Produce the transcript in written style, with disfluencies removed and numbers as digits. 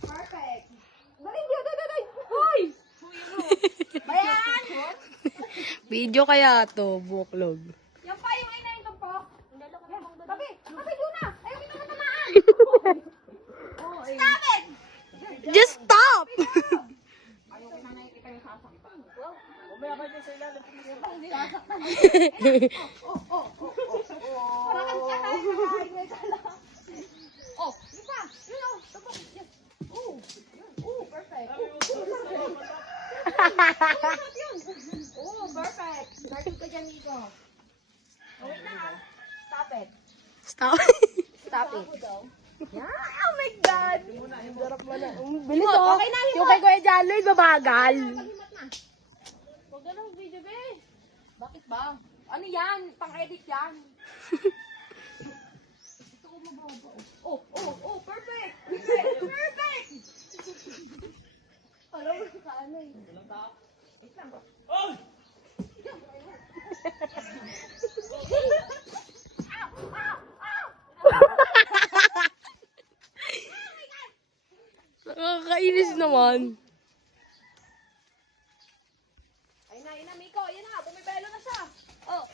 Perfect. Dali, dali. Hoy! Bayan! Video kaya to, buklog. Yan pa yung ina yung tumpok. Tabi, doon na. Ayaw kita matamaan. Stop it! Just stop! Ayaw kita nakikita yung sasaktan. Umaya ka dyan sa ilalim. Hindi sasaktan. Parakan ka tayo. Nakaingay ka lang. Oh, yun pa. Yun o. Tumpok. Yes. Perfect. Perfect. Starting ka dyan, Nico. Wait na ha. Stop it. Stop. Stop it. Yeah. Oh my God. Bilis oh. Okay na, Yung kay Kuya Jaloy, babagal. Paghimat na. Huwag ka lang video, be. Bakit ba? Ano yan? Pang-edit yan. Gusto ko mababa. Perfect. Perfect. Alam mo sa ano eh. Wait lang ba? Oh! Nakakainis naman. Ayun na, Miko. Ayun na, bumibelo na siya. Oh.